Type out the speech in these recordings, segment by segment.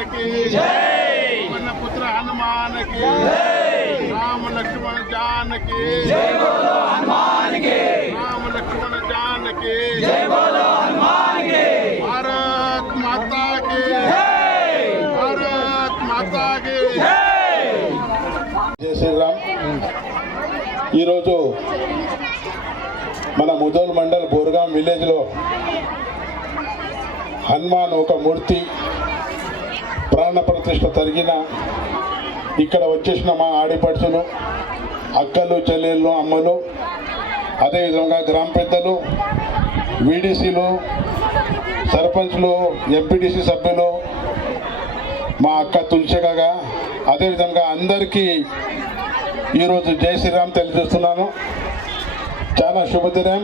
హనుమానకి మన పుత్ర హనుమానకి రామ లక్ష్మణ జానకి రామ లక్ష్మణ జానకి భారత్ మాతాకి భారత్ మాతాకి. జయ శ్రీరామ్. ఈరోజు మన ముదోల్ మండల్ బోర్గాం విలేజ్లో హనుమాన్ ఒక మూర్తి ప్రాణ ప్రతిష్ట జరిగిన ఇక్కడ వచ్చేసిన మా ఆడిపడుచులు అక్కలు చెల్లెళ్ళు అమ్మలు అదేవిధంగా గ్రామ పెద్దలు వీడీసీలు సర్పంచ్లు ఎంపీటీసీ సభ్యులు మా అక్క తులసిగా అదేవిధంగా అందరికీ ఈరోజు జై శ్రీరామ్ తెలియజేస్తున్నాను. చాలా శుభదినం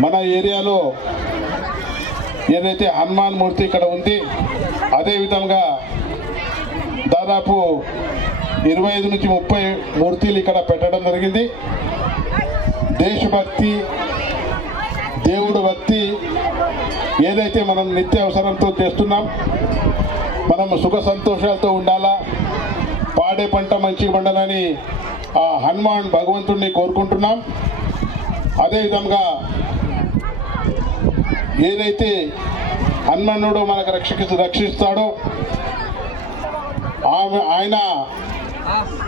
మన ఏరియాలో ఏదైతే హనుమాన్ మూర్తి ఇక్కడ ఉంది అదేవిధంగా దాదాపు ఇరవై ఐదు నుంచి ముప్పై మూర్తిలు ఇక్కడ పెట్టడం జరిగింది. దేశభక్తి దేవుడు భక్తి ఏదైతే మనం నిత్య అవసరంతో చేస్తున్నాం మనం సుఖ సంతోషాలతో ఉండాలా పాడే పంట మంచిగా పండాలని ఆ హనుమాన్ భగవంతుడిని కోరుకుంటున్నాం. అదేవిధంగా ఏదైతే హనుమానుడు మనకు రక్షకి రక్షిస్తాడో. ఆమె ఆయన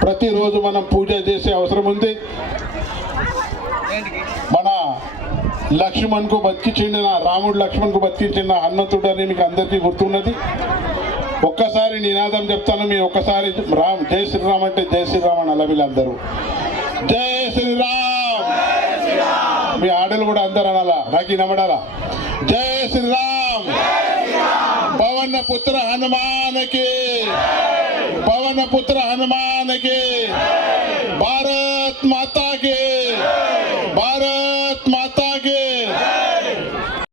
ప్రతిరోజు మనం పూజ చేసే అవసరం ఉంది. మన లక్ష్మణ్కు బతికించిన రాముడు లక్ష్మణ్కు బతికించిన హనుమంతుడు అని మీకు అందరికీ గుర్తున్నది. ఒక్కసారి నినాదం చెప్తాను మీరు ఒక్కసారి రామ్ జై శ్రీరామ్ అంటే జై శ్రీరామ్ అని అలా వీళ్ళందరూ జై శ్రీరామ్! మీ ఆడలు కూడా అందరు అనాలా? నాకు వినబడాలా? జై శ్రీరామ్! పవన పుత్ర హనుమానకి పవన పుత్ర హనుమానకి భారత్ మాతాకి భారత్